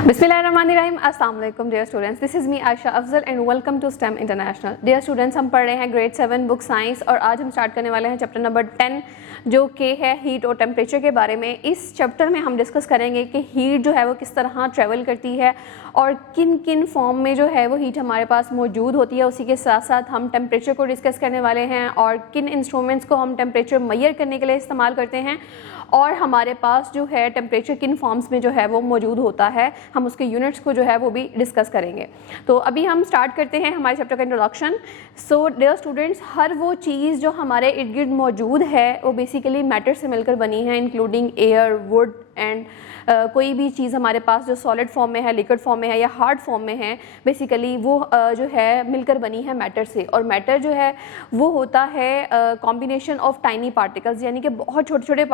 बिस्मिल्लाहिर्रहमानिर्रहीम, अस्सलाम वालेकुम dear students, this is me Ayesha Afzal and welcome to STEM International. Dear students, हम पढ़ रहे हैं ग्रेड 7 बुक साइंस और आज हम स्टार्ट करने वाले हैं चैप्टर नंबर 10 जो कि है हीट और टेम्परेचर के बारे में। इस चैप्टर में हम डिस्कस करेंगे कि हीट जो है वो किस तरह ट्रैवल करती है और किन किन फॉर्म में जो है वो हीट हमारे पास मौजूद होती है। उसी के साथ साथ हम टेम्परेचर को डिस्कस करने वाले हैं और किन इंस्ट्रूमेंट्स को हम टेम्परेचर मेजर करने के लिए इस्तेमाल करते हैं और हमारे पास जो है टेम्परेचर किन फॉर्म्स में जो है वो मौजूद होता है, हम उसके यूनिट्स को जो है वो भी डिस्कस करेंगे। तो अभी हम स्टार्ट करते हैं हमारे चैप्टर का इंट्रोडक्शन। सो डियर स्टूडेंट्स, हर वो चीज़ जो हमारे इर्द गिर्द मौजूद है वो बेसिकली मैटर से मिलकर बनी है, इंक्लूडिंग एयर, वुड एंड कोई भी चीज़ हमारे पास जो सॉलिड फॉर्म में है, लिक्विड फॉर्म में है या हार्ड फॉर्म में है, बेसिकली वो जो है मिलकर बनी है मैटर से। और मैटर जो है वो होता है कॉम्बिनेशन ऑफ टाइनी पार्टिकल्स, यानी कि बहुत छोटे छोटे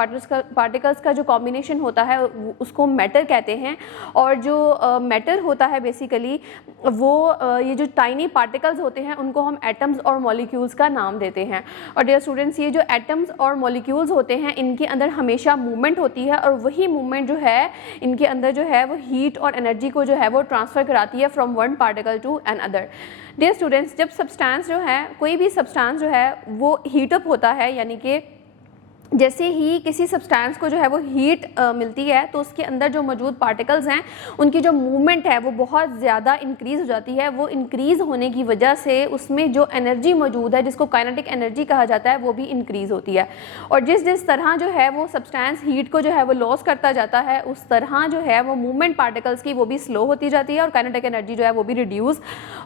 पार्टिकल्स का जो कॉम्बिनेशन होता है उसको मैटर कहते हैं। और जो मैटर होता है बेसिकली वो ये जो टाइनी पार्टिकल्स होते हैं उनको हम एटम्स और मॉलिक्यूल्स का नाम देते हैं। और डियर स्टूडेंट्स, ये जो एटम्स और मॉलिक्यूल्स होते हैं इनके अंदर हमेशा मूवमेंट होती है और वही मूवमेंट जो है इनके अंदर जो है वो हीट और एनर्जी को जो है वो ट्रांसफ़र कराती है from one particle to another. Dear students, जब सब्सटेंस जो है, कोई भी सब्सटेंस जो है वो हीटअप होता है, यानी कि जैसे ही किसी सब्सटेंस को जो है वो हीट मिलती है तो उसके अंदर जो मौजूद पार्टिकल्स हैं उनकी जो मूवमेंट है वो बहुत ज़्यादा इंक्रीज़ हो जाती है। वो इंक्रीज़ होने की वजह से उसमें जो एनर्जी मौजूद है जिसको काइनेटिक एनर्जी कहा जाता है वो भी इंक्रीज़ होती है। और जिस तरह जो है वो सब्सटेंस हीट को जो है वो लॉस करता जाता है उस तरह जो है वो मूवमेंट पार्टिकल्स की वो भी स्लो होती जाती है और काइनेटिक एनर्जी जो है वो भी रिड्यूस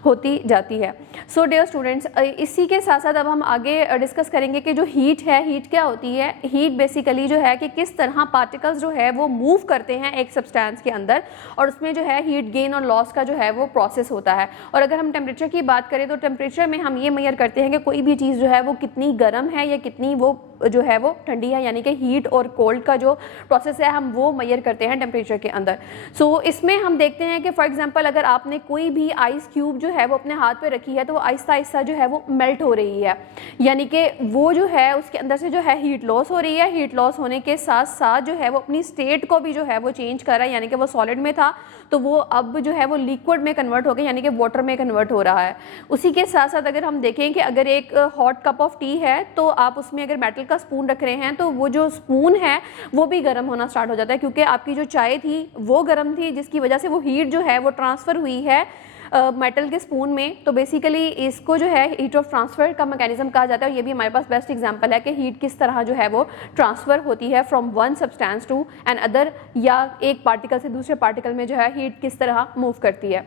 होती जाती है। सो डियर स्टूडेंट्स, इसी के साथ साथ अब हम आगे डिस्कस करेंगे कि जो हीट है, हीट क्या होती है। हीट बेसिकली जो है कि किस तरह पार्टिकल्स जो है वो मूव करते हैं एक सब्सटेंस के अंदर और उसमें जो है हीट गेन और लॉस का जो है वो प्रोसेस होता है। और अगर हम टेम्परेचर की बात करें तो टेम्परेचर में हम ये मेजर करते हैं कि कोई भी चीज़ जो है वो कितनी गर्म है या कितनी वो जो है वो ठंडी है, यानी कि हीट और कोल्ड का जो प्रोसेस है हम वो मेजर करते हैं टेम्परेचर के अंदर। सो इसमें हम देखते हैं कि फॉर एग्जांपल अगर आपने कोई भी आइस क्यूब जो है वो अपने हाथ पे रखी है तो वो आहिस्ता आहिस्ता जो है वो मेल्ट हो रही है, यानी कि वो जो है उसके अंदर से जो है हीट लॉस हो रही है। हीट लॉस होने के साथ साथ जो है वो अपनी स्टेट को भी जो है वो चेंज कर रहा है, यानी कि वो सॉलिड में था तो वो अब जो है वो लिक्विड में कन्वर्ट हो गया, यानी कि वाटर में कन्वर्ट हो रहा है। उसी के साथ साथ अगर हम देखें कि अगर एक हॉट कप ऑफ टी है तो आप उसमें अगर मेटल का स्पून रख रहे हैं तो वो जो स्पून है वो भी गर्म होना स्टार्ट हो जाता है, क्योंकि आपकी जो चाय थी वो गर्म थी जिसकी वजह से वो हीट जो है वो ट्रांसफ़र हुई है मेटल के स्पून में। तो बेसिकली इसको जो है हीट ऑफ ट्रांसफ़र का मैकेनिज्म कहा जाता है और ये भी हमारे पास बेस्ट एग्जांपल है कि हीट किस तरह जो है वो ट्रांसफ़र होती है from one substance to another, या एक पार्टिकल से दूसरे पार्टिकल में जो है हीट किस तरह मूव करती है।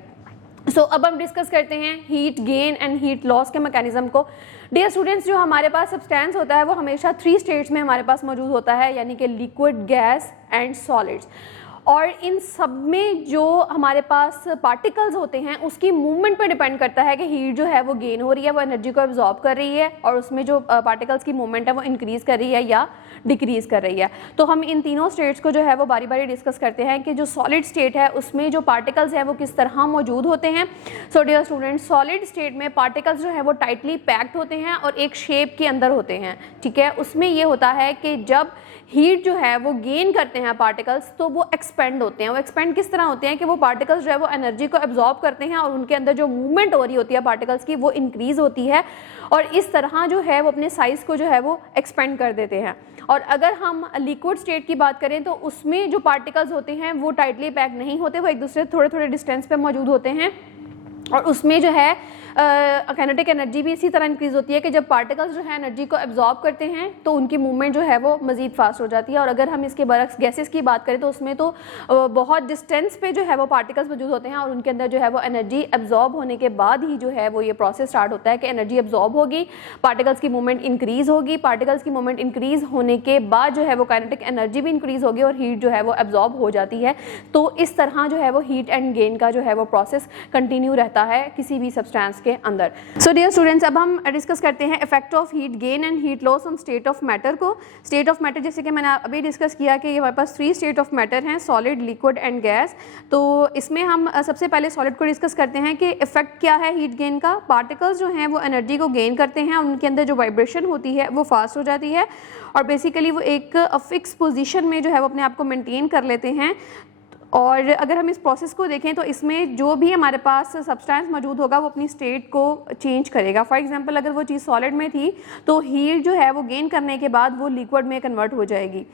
सो अब हम डिस्कस करते हैं heat gain and heat loss के मैकेनिज्म को। डियर स्टूडेंट्स, जो हमारे पास सब्सटेंस होता है वो हमेशा 3 स्टेट्स में हमारे पास मौजूद होता है, यानी कि लिक्विड, गैस एंड सॉलिड्स। और इन सब में जो हमारे पास पार्टिकल्स होते हैं उसकी मूवमेंट पर डिपेंड करता है कि हीट जो है वो गेन हो रही है, वो एनर्जी को एब्जॉर्ब कर रही है और उसमें जो पार्टिकल्स की मूवमेंट है वो इंक्रीज़ कर रही है या डिक्रीज़ कर रही है। तो हम इन तीनों स्टेट्स को जो है वो बारी बारी डिस्कस करते हैं कि जो सॉलिड स्टेट है उसमें जो पार्टिकल्स हैं वो किस तरह मौजूद होते हैं। So dear students, solid state में पार्टिकल्स जो है वो टाइटली पैक्ड होते हैं और एक शेप के अंदर होते हैं, ठीक है। उसमें ये होता है कि जब हीट जो है वो गेन करते हैं पार्टिकल्स तो वो एक्सपेंड होते हैं। वो एक्सपेंड किस तरह होते हैं कि वो पार्टिकल्स जो है वो एनर्जी को एब्जॉर्ब करते हैं और उनके अंदर जो मूवमेंट हो रही होती है पार्टिकल्स की वो इंक्रीज़ होती है और इस तरह जो है वो अपने साइज़ को जो है वो एक्सपेंड कर देते हैं। और अगर हम लिक्विड स्टेट की बात करें तो उसमें जो पार्टिकल्स होते हैं वो टाइटली पैक नहीं होते, वो एक दूसरे थोड़े थोड़े डिस्टेंस पे मौजूद होते हैं और उसमें जो है काइनेटिक एनर्जी भी इसी तरह इंक्रीज़ होती है कि जब पार्टिकल्स जो है एनर्जी को एब्जॉर्ब करते हैं तो उनकी मूवमेंट जो है वो मज़ीद फास्ट हो जाती है। और अगर हम इसके बरक्स गैसेस की बात करें तो उसमें तो बहुत डिस्टेंस पे जो है वो पार्टिकल्स मौजूद होते हैं और उनके अंदर जो है वो एनर्जी एब्जॉर्ब होने के बाद ही जो है वो ये प्रोसेस स्टार्ट होता है कि एनर्जी एब्जॉर्ब होगी, पार्टिकल्स की मूवमेंट इंक्रीज़ होगी, पार्टिकल्स की मूवमेंट इंक्रीज़ होने के बाद जो है वो काइनेटिक एनर्जी भी इंक्रीज़ होगी और हीट जो है वो एब्जॉर्ब हो जाती है। तो इस तरह जो है वो हीट एंड गेन का जो है वो प्रोसेस कंटिन्यू रहता है किसी भी सब्सटेंस के अंदर। सो डियर स्टूडेंट्स, अब हम डिस्कस करते हैं effect of heat gain and heat loss on state of matter को। स्टेट ऑफ मैटर जैसे कि मैंने अभी डिस्कस किया कि हमारे पास 3 स्टेट ऑफ मैटर हैं, सॉलिड, लिक्विड एंड गैस। तो इसमें हम सबसे पहले सॉलिड को डिस्कस करते हैं कि इफेक्ट क्या है हीट गेन का। पार्टिकल्स जो हैं वो एनर्जी को गेन करते हैं, उनके अंदर जो वाइब्रेशन होती है वो फास्ट हो जाती है और बेसिकली वो एक फिक्स पोजीशन में जो है वो अपने आप को मेंटेन कर लेते हैं। और अगर हम इस प्रोसेस को देखें तो इसमें जो भी हमारे पास सब्सटेंस मौजूद होगा वो अपनी स्टेट को चेंज करेगा। फॉर एग्जांपल अगर वो चीज़ सॉलिड में थी तो हीट जो है वो गेन करने के बाद वो लिक्विड में कन्वर्ट हो जाएगी।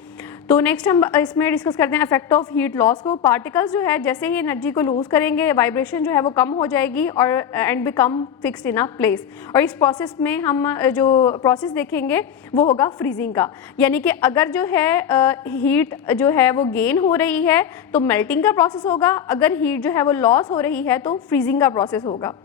तो नेक्स्ट हम इसमें डिस्कस करते हैं इफेक्ट ऑफ हीट लॉस को। पार्टिकल्स जो है जैसे ही एनर्जी को लूज़ करेंगे वाइब्रेशन जो है वो कम हो जाएगी और and become fixed in a place. और इस प्रोसेस में हम जो प्रोसेस देखेंगे वो होगा फ्रीजिंग का, यानी कि अगर जो है हीट जो है वो गेन हो रही है तो मेल्टिंग का प्रोसेस होगा, अगर हीट जो है वो लॉस हो रही है तो फ्रीजिंग का प्रोसेस होगा।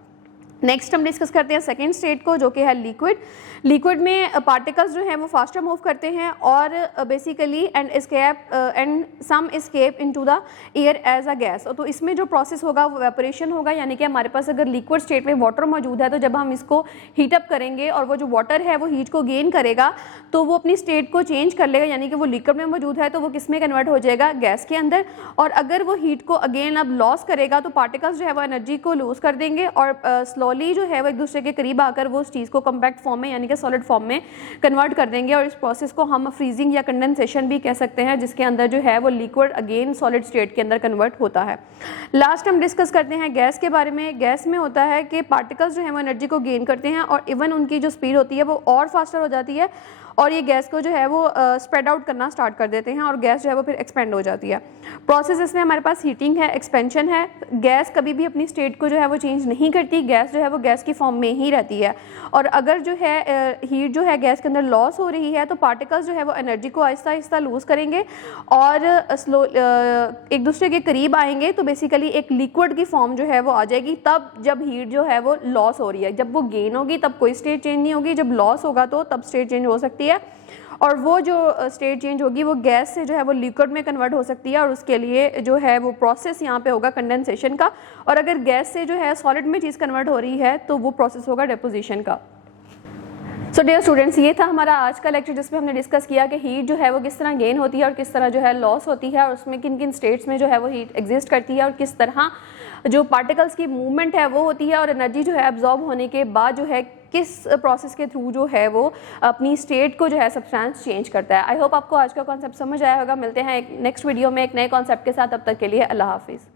नेक्स्ट हम डिस्कस करते हैं सेकेंड स्टेट को जो कि है लिक्विड। लिक्विड में पार्टिकल्स जो हैं वो फास्टर मूव करते हैं और basically and some escape into the air as a gas. तो इसमें जो प्रोसेस होगा वो वेपोरेशन होगा, यानी कि हमारे पास अगर लिक्विड स्टेट में वाटर मौजूद है तो जब हम इसको हीटअप करेंगे और वो जो वाटर है वो हीट को गेन करेगा तो वो अपनी स्टेट को चेंज कर लेगा, यानी कि वो लिक्विड में मौजूद है तो वो किस में कन्वर्ट हो जाएगा, गैस के अंदर। और अगर वो हीट को अगेन अब लॉस करेगा तो पार्टिकल्स जो है वो एनर्जी को लूज कर देंगे और स्लोली जो है वो एक दूसरे के करीब आकर वो उस चीज़ को कम्पैक्ट फॉर्म में यानी कि सॉलिड फॉर्म में कन्वर्ट कर देंगे। और इस प्रोसेस को हम फ्रीजिंग या कंडेंसेशन भी कह सकते हैं, जिसके अंदर जो है वो लिक्विड अगेन सॉलिड स्टेट के अंदर कन्वर्ट होता है। लास्ट हम डिस्कस करते हैं गैस के बारे में। गैस में होता है कि पार्टिकल्स जो है वो एनर्जी को गेन करते हैं और इवन उनकी जो स्पीड होती है वो और फास्टर हो जाती है और ये गैस को जो है वो स्प्रेड आउट करना स्टार्ट कर देते हैं और गैस जो है वो फिर एक्सपेंड हो जाती है। प्रोसेस इसमें हमारे पास हीटिंग है, एक्सपेंशन है। गैस कभी भी अपनी स्टेट को जो है वो चेंज नहीं करती, गैस जो है वो गैस की फॉर्म में ही रहती है। और अगर जो है हीट जो है गैस के अंदर लॉस हो रही है तो पार्टिकल्स जो है वो एनर्जी को आहिस्ता आहिस्ता लूज़ करेंगे और एक दूसरे के करीब आएंगे तो बेसिकली एक लिक्विड की फॉर्म जो है वो आ जाएगी। तब जब हीट जो है वो लॉस हो रही है, जब वो गेन होगी तब कोई स्टेट चेंज नहीं होगी, जब लॉस होगा तो तब स्टेट चेंज हो सकती है। और वो जो स्टेट चेंज होगी वो गैस से जो है वो लिक्विड में कन्वर्ट हो सकती है और उसके लिए जो है वो प्रोसेस यहाँ पे होगा कंडेंसेशन का। और अगर गैस से जो है सॉलिड में चीज़ कन्वर्ट हो रही है तो वो प्रोसेस होगा डेपोजिशन का। सो डियर स्टूडेंट्स, ये था हमारा आज का लेक्चर जिसमें हमने डिस्कस किया कि हीट जो है वो किस तरह गेन होती है और किस तरह जो है लॉस होती है और उसमें किन किन स्टेट्स में जो है वो हीट एग्जिस्ट करती है और किस तरह जो पार्टिकल्स की मूवमेंट है वो होती है और एनर्जी जो है एब्जॉर्ब होने के बाद जो है किस प्रोसेस के थ्रू जो है वो अपनी स्टेट को जो है सब्सटेंस चेंज करता है। आई होप आपको आज का कॉन्सेप्ट समझ आया होगा। मिलते हैं एक नेक्स्ट वीडियो में एक नए कॉन्सेप्ट के साथ, तब तक के लिए अल्लाह हाफिज़।